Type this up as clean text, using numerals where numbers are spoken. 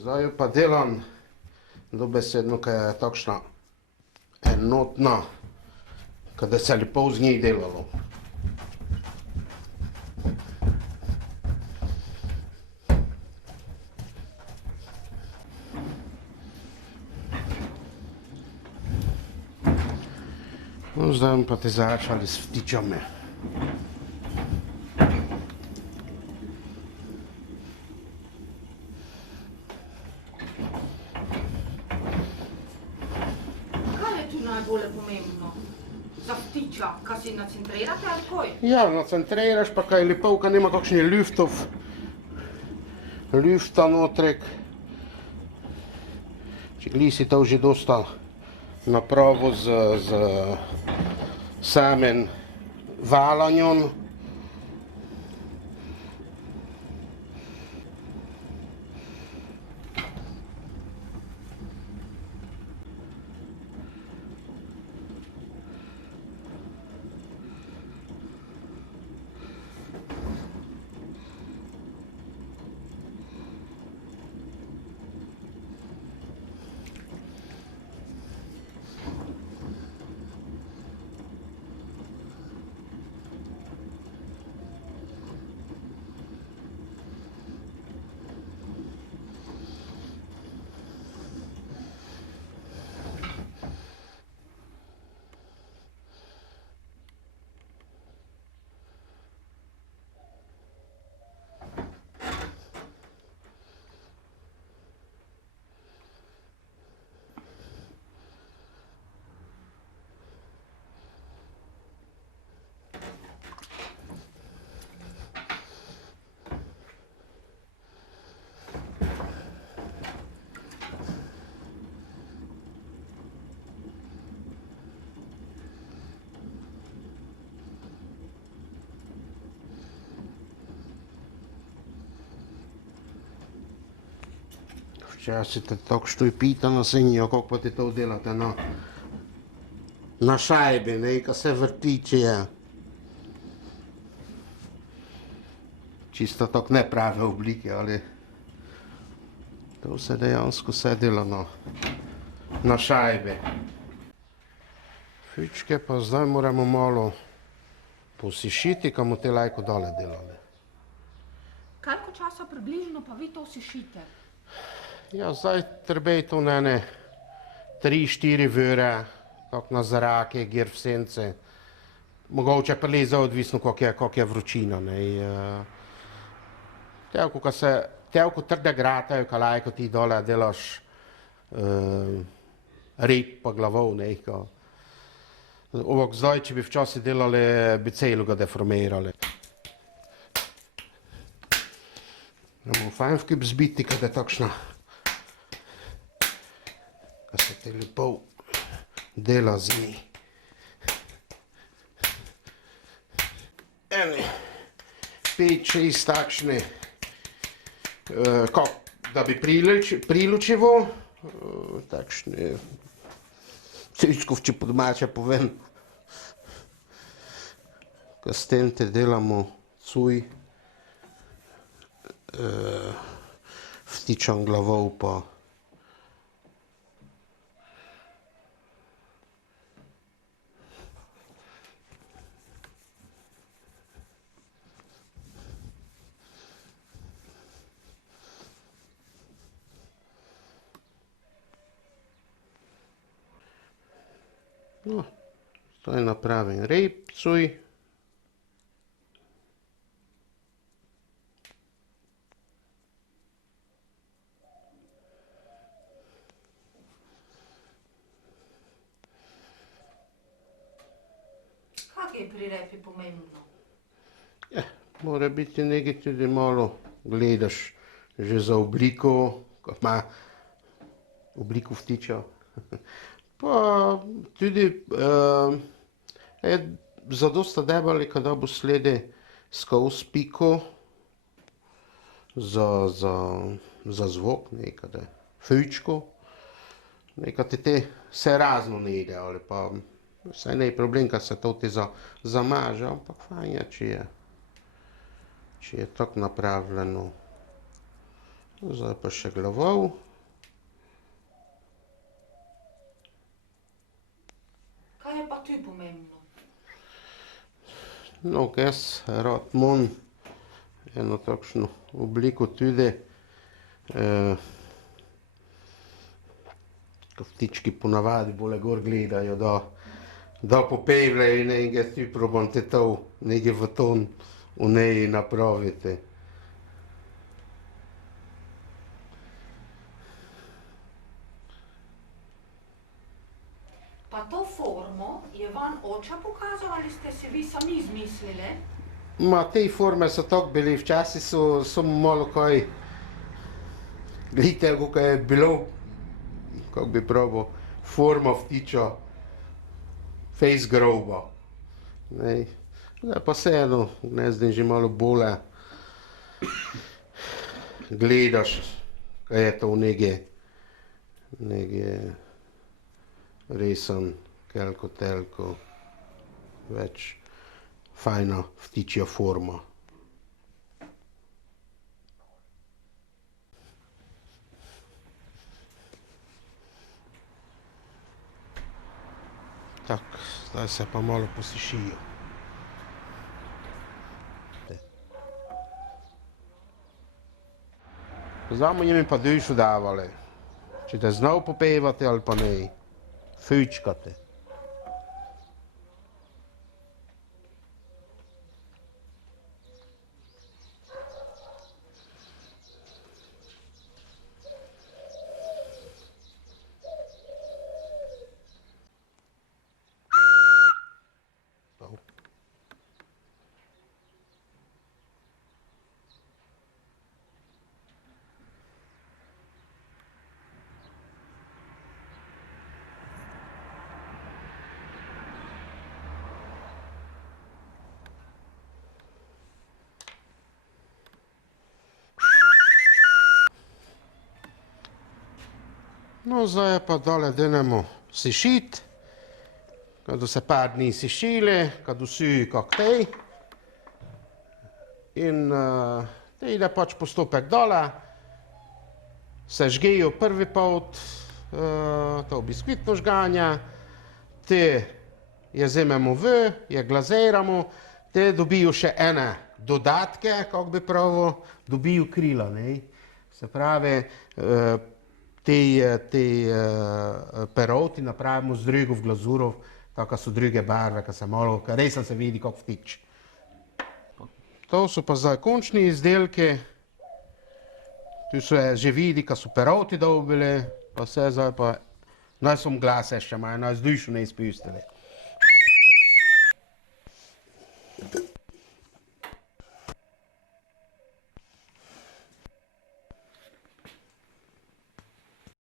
Zdaj jo pa delam dobesedno, ker je takšna enotna, kada se je lepo z njej delalo. No, zdaj bomo pa te začali s vtičami. Kaj je tu najbolj pomembno? Za vtiča, kaj si nacentrirate ali kaj? Ja, nacentriraš pa kaj lepo, kaj nima kakšnih lufta notrek. Če gli si to že dosta napravo z samim valanjem. Včasih te tako štojpita na senjo, kako pa ti to delate na šajbi, ne, ko se vrti, če je čisto tako neprave oblike, ali to se dejansko vse dela na šajbi. Fičke pa zdaj moramo malo posušiti, ko bomo te lajko dole delali. Koliko časa približno pa vi to sušite? Ja, zdaj treba je to na ene 3-4 ure, tako na zrake, gir v sence. Mogoče pa leze odvisno, koliko je vročina, ne. Tevko trde gratajo, ko lajko ti dole delaš rep pa glavov, ne. Ovak zdaj, če bi včasih delali, bi celoga deformirali. Bomo fajn vkup zbiti, kada je takšna, ko se te lepo dela z njej. Ene 5-6 takšne, da bi prilučivo, takšne, cičkov, če po domače povem, ko s tem te delamo cuj, vtičam glavov pa no, zdaj napravim rep, cuj. Kaj je pri repi pomembno? Mora biti nekaj tudi malo, gledaš že za obliko, ko ima obliko vtiča. Pa tudi je zadosta debeli, kada bo sledi skozi piko za zvok, nekade fičko. Nekaj te se razno ne ide, ali pa saj ne je problem, kad se to ti zamaže, ampak fajn je, če je tako napravljeno Zdaj pa še glavov. Kaj je pa tu pomembno? No, jaz rad imam eno takšno obliko tudi. Ko ptički ponavadi bolj gor gledajo, da popevljajo in jaz ti probam te to nekaj v ton v njej napraviti. Pa to formo je vam oče pokazal ali ste si vi sami izmislili? Ma, te forme so tako bili, včasih so malo kaj, glejte, kako je bilo, kako bi pravil, forma vtiča, fejs groba. Zdaj pa vseeno, gnezdim že malo bolje, gledaš, kaj je to nekaj resen, kelko telko, več fajna vtičja forma. Tako, zdaj se pa malo posušijo. Zdaj mu jim pa dušu davali, če te znal popevati ali pa ne, fučkate. No, zdaj je pa dole denemo sušiti, kad se par dni sušili, kad vsi kak tej. In te ide pač postopek dole, se žgejo prvi pot, to biskvitno žganje, te je vzamemo ven, je glaziramo, te dobijo še ene dodatke, kako bi pravil, dobijo krila, ne. Se pravi, te peroti napravimo z drugo glazuro, tako so druge barve, ki se malo, resno se vidi kot vtič. To so pa zdaj končni izdelki. Tu se že vidi, ko so peroti dobili, pa vse zdaj pa, naj so glase še imajo, naj z dušo ne izpustili.